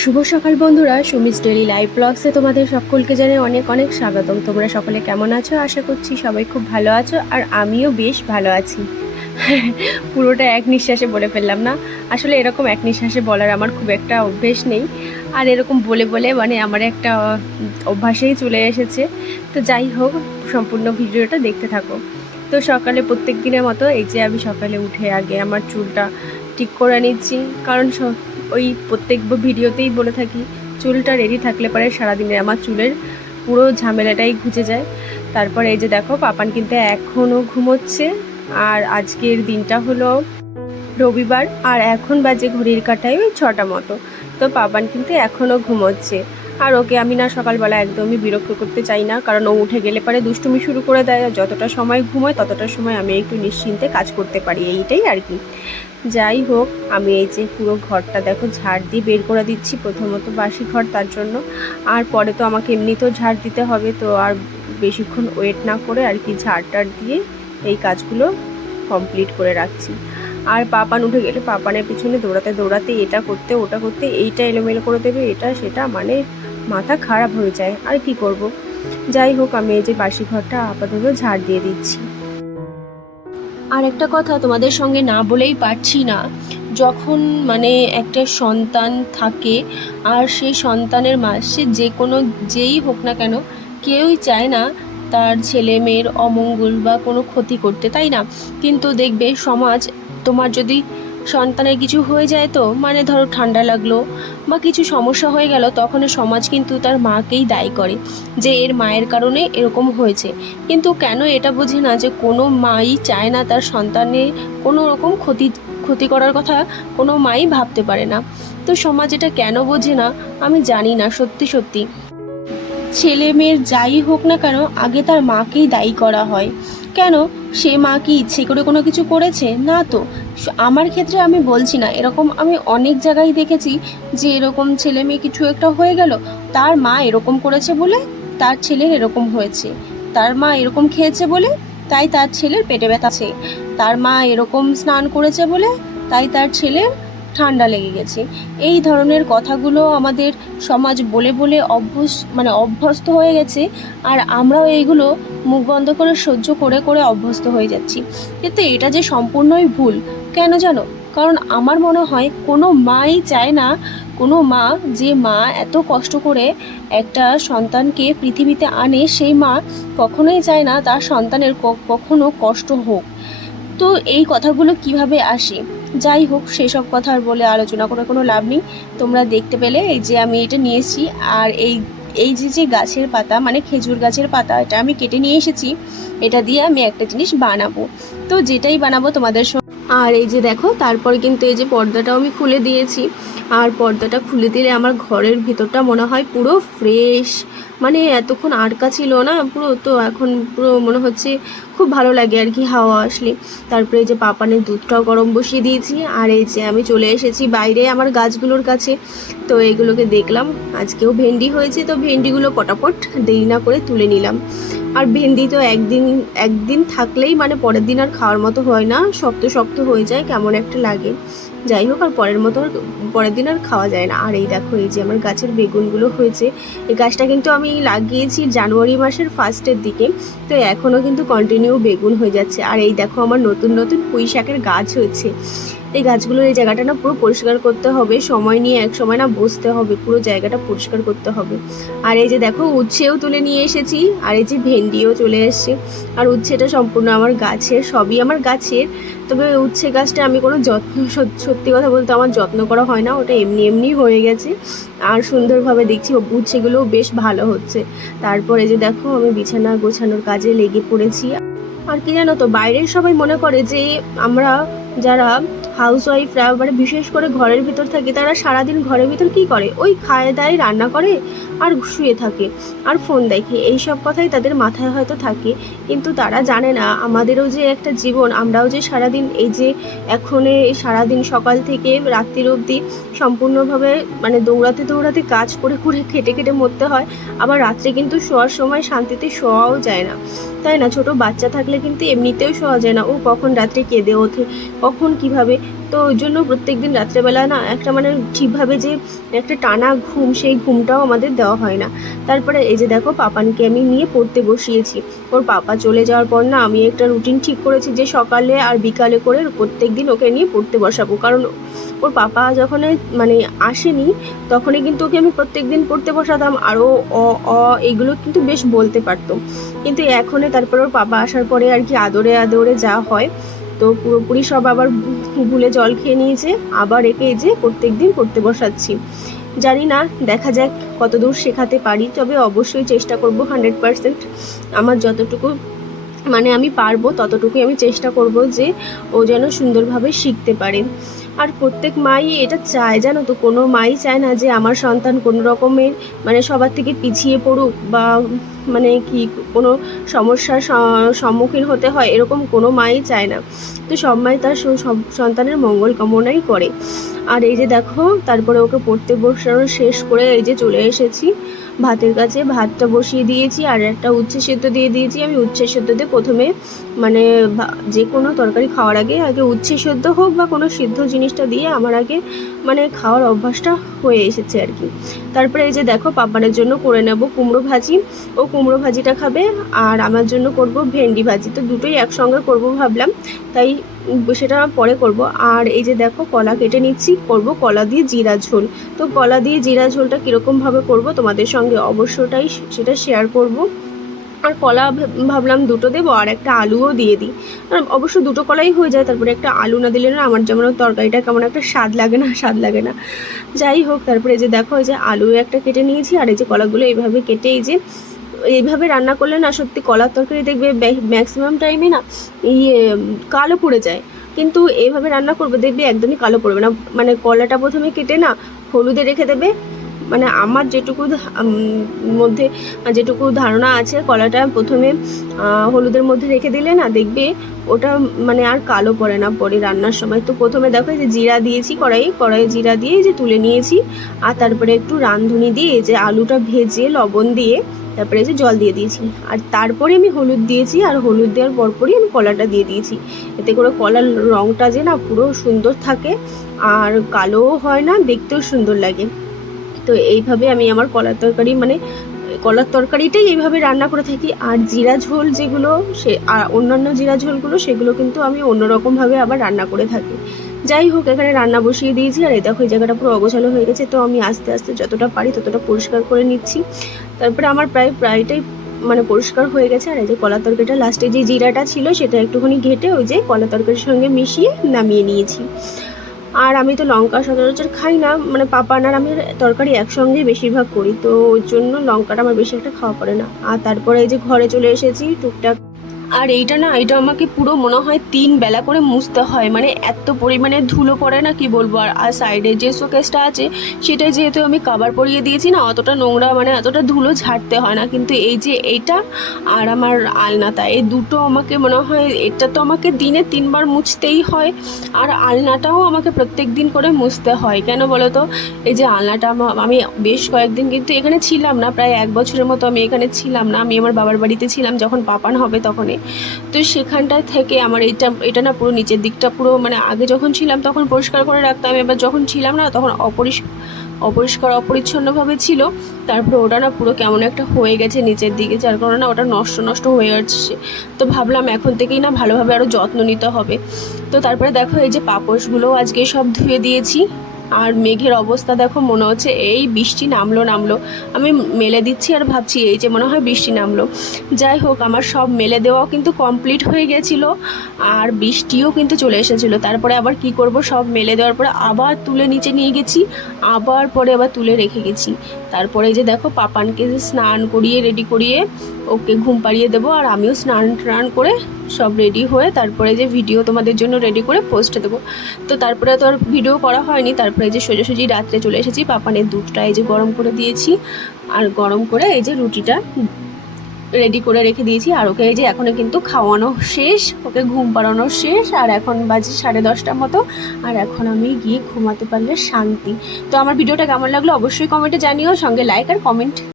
শুভ সকাল বন্ধুরা, Sumi's daily live ব্লগসে তোমাদের সকলকে জানাই অনেক অনেক স্বাগতম। তোমরা সকলে কেমন আছো? আশা করছি সবাই খুব ভালো আছো, আর আমিও বেশ ভালো আছি। পুরোটা এক নিঃশ্বাসে বলে ফেললাম না? আসলে এরকম এক নিঃশ্বাসে বলার আমার খুব একটা অভ্যেস নেই, আর এরকম বলে বলে আমার একটা অভ্যাসেই চলে এসেছে। তো যাই হোক, সম্পূর্ণ ভিডিওটা দেখতে থাকো। তো সকালে প্রত্যেক দিনের মতো এই যে আমি সকালে উঠে আগে আমার চুলটা ঠিক করে নিচ্ছি, কারণ ওই প্রত্যেক ভিডিওতেই বলে থাকি চুলটা রেডি থাকলে পরে সারাদিনে আমার চুলের পুরো ঝামেলাটাই ঘুচে যায়। তারপর এই যে দেখো, পাপান কিন্তু এখনও ঘুমোচ্ছে, আর আজকের দিনটা হলো রবিবার, আর এখন বাজে ঘড়ির কাঁটায় ওই 6টা মতো। তো পাপান কিন্তু এখনও ঘুমোচ্ছে, আর ওকে আমি না সকালবেলা একদমই বিরক্ত করতে চাই না, কারণ ও উঠে গেলে পরে দুষ্টুমি শুরু করে দেয়। আর যতটা সময় ঘুমোয় ততটা সময় আমি একটু নিশ্চিন্তে কাজ করতে পারি, এইটাই আর কি। যাই হোক, আমি এই যে পুরো ঘরটা দেখো ঝাড় দিয়ে বের করে দিচ্ছি, প্রথমত বাসি ঘর তার জন্য, আর পরে তো আমাকে এমনিতেও ঝাড় দিতে হবে। তো আর বেশিক্ষণ ওয়েট না করে আর কি ঝাড় টাড় দিয়ে এই কাজগুলো কমপ্লিট করে রাখছি। আর পাপান উঠে গেলে পাপানের পিছনে দৌড়াতে দৌড়াতে এটা করতে ওটা করতে এইটা এলোমেলো করে দেবে, এটা সেটা, মানে মাথা খারাপ হয়ে যায়। আর কি করব। যাই হোক, আমি এই যে বাসি ঘরটা আপাতত ঝাড় দিয়ে দিচ্ছি। আর একটা কথা তোমাদের সঙ্গে না বলেই পারছি না, যখন একটা সন্তান থাকে, আর সেই সন্তানের মাসে যেই হোক না কেন, কেউই চায় না তার ছেলে মেয়ের অমঙ্গল বা কোনো ক্ষতি করতে, তাই না? কিন্তু দেখবে সমাজ, তোমার যদি সন্তানের কিছু হয়ে যায়, তো ধরো ঠান্ডা লাগলো বা কিছু সমস্যা হয়ে গেল, তখন সমাজ কিন্তু তার মাকেই দায়ী করে যে এর মায়ের কারণে এরকম হয়েছে। কিন্তু কেন এটা বোঝে না যে কোনো মাই চায় না তার সন্তানের কোনো রকম ক্ষতি করার কথা, কোনো মাই ভাবতে পারে না। তো সমাজ এটা কেন বোঝে না আমি জানি না। সত্যি সত্যি ছেলে মেয়ের যাই হোক না কেন, আগে তার মাকেই দায়ী করা হয়। কেন? সে মা কি ইচ্ছে করে কোনো কিছু করেছে? না তো। আমার ক্ষেত্রে আমি বলছি না, এরকম আমি অনেক জায়গায় দেখেছি যে এরকম ছেলে মেয়ে কিছু একটা হয়ে গেল, তার মা এরকম করেছে বলে তার ছেলের এরকম হয়েছে, তার মা এরকম খেয়েছে বলে তাই তার ছেলের পেটে ব্যথা আছে, তার মা এরকম স্নান করেছে বলে তাই তার ছেলের ঠান্ডা লেগে গেছে। এই ধরনের কথাগুলো আমাদের সমাজ বলে বলে অভ্যস্ত হয়ে গেছে, আর আমরাও এইগুলো মুখ বন্ধ করে সহ্য করে করে অভ্যস্ত হয়ে যাচ্ছি। কিন্তু এটা যে সম্পূর্ণই ভুল। কেন জানো? কারণ আমার মনে হয় কোনো মাই চায় না, কোনো মা, যে মা এত কষ্ট করে একটা সন্তানকে পৃথিবীতে আনে, সেই মা কখনোই চায় না তার সন্তানের কখনো কষ্ট হোক। তো এই কথাগুলো কিভাবে আসে? যাই হোক, সেসব কথা আর বলে আলোচনা করে কোনো লাভ নেই। তোমরা দেখতে পেলে এই যে আমি এটা নিয়েছি, আর এই এই যে গাছের পাতা, খেজুর গাছের পাতা, এটা আমি কেটে নিয়ে এসেছি। এটা দিয়ে আমি একটা জিনিস বানাবো। তো যেটাই বানাবো তোমাদের সঙ্গে। আর এই যে দেখো, তারপর কিন্তু এই যে পর্দাটাও আমি খুলে দিয়েছি, আর পর্দাটা খুলে দিলে আমার ঘরের ভিতরটা মনে হয় পুরো ফ্রেশ। এতক্ষণ আটকা ছিল না পুরো, তো এখন পুরো মনে হচ্ছে খুব ভালো লাগে আর কি হাওয়া আসলে। তারপরে এই যে পাপানের দুধটাও গরম বসিয়ে দিয়েছি, আর এই যে আমি চলে এসেছি বাইরে আমার গাছগুলোর কাছে। তো এগুলোকে দেখলাম, আজকেও ভেন্ডি হয়েছে, তো ভেন্ডিগুলো পটাপট দেরি না করে তুলে নিলাম। আর ভেন্ডি তো একদিন থাকলেই পরের দিন আর খাওয়ার মতো হয় না, শক্ত শক্ত হয়ে যায়, কেমন একটা লাগে। যাই হোক, আর পরের দিন আর খাওয়া যায় না। আর এই দেখো, এই যে আমার গাছের বেগুনগুলো হয়েছে। এই গাছটা কিন্তু আমি লাগিয়েছি জানুয়ারি মাসের ফার্স্টের দিকে, তো এখনও কিন্তু কন্টিনিউ বেগুন হয়ে যাচ্ছে। আর এই দেখো, আমার নতুন নতুন পুঁই শাকের গাছ হয়েছে। এই গাছগুলোর এই জায়গাটা না পুরো পরিষ্কার করতে হবে, সময় নিয়ে এক সময় না বসতে হবে, পুরো জায়গাটা পরিষ্কার করতে হবে। আর এই যে দেখো, উচ্ছেও তুলে নিয়ে এসেছি, আর এই যে ভেন্ডিও চলে এসছে। আর উচ্ছেটা সম্পূর্ণ আমার গাছের, সবই আমার গাছের। তবে উচ্ছে গাছটা আমি কোনো সত্যি কথা বলতে আমার যত্ন করা হয় না, ওটা এমনি এমনি হয়ে গেছে। আর সুন্দরভাবে দেখছি উচ্ছেগুলোও বেশ ভালো হচ্ছে। তারপরে যে দেখো, আমি বিছানা গোছানোর কাজে লেগে পড়েছি। আর কি জানো তো, বাইরের সবাই মনে করে যে আমরা যারা হাউসওয়াইফরা, বিশেষ করে ঘরের ভিতর থাকে, তারা সারাদিন ঘরের ভিতর কি করে? ওই খায় দায়, রান্না করে, আর শুয়ে থাকে, আর ফোন দেখে, এইসব কথাই তাদের মাথায় হয়তো থাকে। কিন্তু তারা জানে না আমাদেরও যে একটা জীবন, আমরাও যে সারাদিন এই যে সারাদিন সকাল থেকে রাত্রির অবধি সম্পূর্ণভাবে দৌড়াতে দৌড়াতে কাজ করে করে খেটে খেটে মরতে হয়। আবার রাত্রে কিন্তু শোয়ার সময় শান্তিতে শোয়াও যায় না, তাই না? ছোট বাচ্চা থাকলে কিন্তু এমনিতেও শোয়া যায় না, ও কখন রাত্রে কেঁদে ওঠে, কখন কিভাবে। তো ওই জন্য প্রত্যেক দিন রাত্রেবেলা না একটা মানে ঠিকভাবে যে একটা টানা ঘুম, সেই ঘুমটাও আমাদের দেওয়া হয় না। তারপরে এই যে দেখো পাপানকে আমি নিয়ে পড়তে বসিয়েছি। ওর পাপা চলে যাওয়ার পর না আমি একটা রুটিন ঠিক করেছি যে সকালে আর বিকালে করে প্রত্যেক দিন ওকে নিয়ে পড়তে বসাবো। কারণ ওর পাপা যখন মানে আসেনি তখনই কিন্তু ওকে আমি প্রত্যেক দিন পড়তে বসাতাম, আর ও অ এগুলো কিন্তু বেশ বলতে পারতো। কিন্তু এখনে তারপর ওর পাপা আসার পরে আর কি আদরে আদরে যা হয়, তো পুরোপুরি সব আবার ভুলে জল খেয়ে নিয়েছে। আবার একে এই যে প্রত্যেক দিন পড়তে বসাচ্ছি। জানি না, দেখা যাক কতদূর শেখাতে পারি, তবে অবশ্যই চেষ্টা করব 100%। আমার যতটুকু মানে আমি পারবো ততটুকুই আমি চেষ্টা করব যে ও যেন সুন্দরভাবে শিখতে পারে। আর প্রত্যেক মাই এটা চায়, জানো তো, কোনো মাই চায় না যে আমার সন্তান কোনো রকমের মানে সবার থেকে পিছিয়ে পড়ুক বা মানে কি কোনো সমস্যার সম্মুখীন হতে হয়, এরকম কোনো মাই চায় না। তো সব মাই তার সব সন্তানের মঙ্গল কামনাই করে। আর এই যে দেখো তারপরে ওকে পড়তে বসানো শেষ করে এই যে চলে এসেছি ভাতের কাছে। ভাতটা বসিয়ে দিয়েছি আর একটা উচ্ছে সেদ্ধ দিয়ে দিয়েছি। আমি উচ্ছে সেদ্ধতে প্রথমে মানে যে কোনো তরকারি খাওয়ার আগে আগে উচ্ছে সেদ্ধ হোক বা কোনো সিদ্ধ জিনিসটা দিয়ে আমার আগে মানে খাওয়ার অভ্যাসটা হয়ে এসেছে আর কি। তারপরে এই যে দেখো পাপানের জন্য করে নেব কুমড়ো ভাজি। ও কুমড়ো ভাজিটা খাবে আর আমার জন্য করব ভেন্ডি ভাজি। তো দুটোই একসঙ্গে করব ভাবলাম, তাই সেটা পরে করব। আর এই যে দেখো কলা কেটে নিচ্ছি, করব কলা দিয়ে জিরা ঝোল। তো কলা দিয়ে জিরা ঝোলটা কীরকমভাবে করব তোমাদের সঙ্গে অবশ্যটাই সেটা শেয়ার করব। আর কলা ভাবলাম দুটো দেবো আর একটা আলুও দিয়ে দিই, অবশ্য দুটো কলাই হয়ে যায়। তারপরে একটা আলু না দিলে না আমার যেমন তরকারিটা কেমন একটা স্বাদ লাগে না। যাই হোক, তারপরে এই যে দেখো এই যে আলু একটা কেটে নিয়েছি আর এই যে কলাগুলো এইভাবে কেটে এই যে এইভাবে রান্না করলে না সত্যি কলার তরকারি দেখবে ম্যাক্সিমাম টাইমে না কালো পড়ে যায়, কিন্তু এইভাবে রান্না করবে দেখবে একদমই কালো পড়বে না। মানে কলাটা প্রথমে কেটে না হলুদে রেখে দেবে, মানে আমার যেটুকু মধ্যে যেটুকু ধারণা আছে, কলাটা প্রথমে হলুদের মধ্যে রেখে দিলে না দেখবে ওটা মানে আর কালো পড়ে না পরে রান্নার সময়। তো প্রথমে দেখো যে জিরা দিয়েছি কড়াইয়ে জিরা দিয়ে যে তুলে নিয়েছি, আর তারপরে একটু রাঁধুনি দিয়ে যে আলুটা ভেজে লবণ দিয়ে তারপরে যে জল দিয়ে দিয়েছি, আর তারপরে আমি হলুদ দিয়েছি, আর হলুদ দেওয়ার পরপরই আমি কলাটা দিয়ে দিয়েছি। এতে করে কলার রঙটা যে না পুরো সুন্দর থাকে আর কালোও হয় না, দেখতেও সুন্দর লাগে। তো এইভাবে আমি আমার কলার তরকারি মানে কলার তরকারিটাই এইভাবে রান্না করে থাকি। আর জিরা ঝোল যেগুলো আর অন্যান্য জিরা ঝোলগুলো সেগুলো কিন্তু আমি অন্যরকমভাবে আবার রান্না করে থাকি। যাই হোক, এখানে রান্না বসিয়ে দিয়েছি আর এই দেখো এই জায়গাটা পুরো অগোছালো হয়ে গেছে। তো আমি আস্তে আস্তে যতটা পারি ততটা পরিষ্কার করে নিচ্ছি। তারপরে আমার প্রায়টাই মানে পরিষ্কার হয়ে গেছে। আর এই যে কলার তরকারিটা লাস্টে যে জিরাটা ছিল সেটা একটুখানি ঘেটে ওই যে কলার তরকারির সঙ্গে মিশিয়ে নামিয়ে নিয়েছি। আর আমি তো লঙ্কা সচরাচর খাই না, মানে পাপা আর আমি তরকারি একসঙ্গেই বেশিরভাগ করি, তো ওই জন্য লঙ্কাটা আমার বেশি একটা খাওয়া পড়ে না। আর তারপরে এই যে ঘরে চলে এসেছি টুকটাক। আর এইটা আমাকে পুরো মনে হয় 3 বেলা করে মুছতে হয়, মানে এত পরিমাণে ধুলো পড়ে না কি বলবো। আর সাইডে যে শোকেসটা আছে সেটা যেহেতু আমি কভার পরিয়ে দিয়েছি না, অতটা নোংরা মানে এতটা ধুলো ঝাড়তে হয় না। কিন্তু এই যে এইটা আর আমার আলনাটা, এই দুটো আমাকে মনে হয়, এটা তো আমাকে দিনে 3 বার মুছতেই হয়, আর আলনাটাও আমাকে প্রত্যেক দিন করে মুছতে হয়। কেন বলো তো, এই যে আলনাটা আমি বেশ কয়েকদিন কিন্তু এখানে ছিলাম না, প্রায় 1 বছরের মতো আমি এখানে ছিলাম না। আমি আমার বাবার বাড়িতে ছিলাম যখন পাপান হবে তখনই। তো সেখানটা থেকে আমার এটা না পুরো নিচের দিকটা পুরো মানে আগে যখন ছিলাম তখন পরিষ্কার করে রাখতাম, এবার যখন ছিলাম না তখন অপরিষ্কার অপরিচ্ছন্নভাবে ছিল। তারপরে ওটা না পুরো কেমন একটা হয়ে গেছে নিচের দিকে, যার কারণে না ওটা নষ্ট হয়ে যাচ্ছে। তো ভাবলাম এখন থেকেই না ভালোভাবে আরও যত্ন নিতে হবে। তো তারপরে দেখো এই যে পাপোশগুলোও আজকে সব ধুয়ে দিয়েছি। আর মেঘের অবস্থা দেখো, মনে হচ্ছে এই বৃষ্টি নামলো। আমি মেলে দিচ্ছি আর ভাবছি এই যে মনে হয় বৃষ্টি নামলো। যাই হোক, আমার সব মেলে দেওয়াও কিন্তু কমপ্লিট হয়ে গেছিলো আর বৃষ্টিও কিন্তু চলে এসেছিলো। তারপরে আবার কি করব, সব মেলে দেওয়ার পরে আবার তুলে নিচে নিয়ে গেছি, আবার তুলে রেখে গেছি। তারপরে যে দেখো পাপানকে স্নান করিয়ে রেডি করিয়ে ওকে ঘুম পাড়িয়ে দেবো, আর আমিও স্নান করে সব রেডি হয়ে তারপরে যে ভিডিও তোমাদের জন্য রেডি করে পোস্টে দেবো। তো তারপরে তো আর ভিডিও করা হয়নি। তারপরে যে সোজাসুজি রাত্রে চলে এসেছি, পাপানের দুধটা এই যে গরম করে দিয়েছি, আর গরম করে এই যে রুটিটা রেডি করে রেখে দিয়েছি। আর ওকে এই যে এখনও কিন্তু খাওয়ানো শেষ, ওকে ঘুম পাড়ানো শেষ, আর এখন বাজে 10:30 মতো, আর এখন আমি গিয়ে ঘুমাতে পারলে শান্তি। তো আমার ভিডিওটা কেমন লাগলো অবশ্যই কমেন্টে জানিও, সঙ্গে লাইক আর কমেন্ট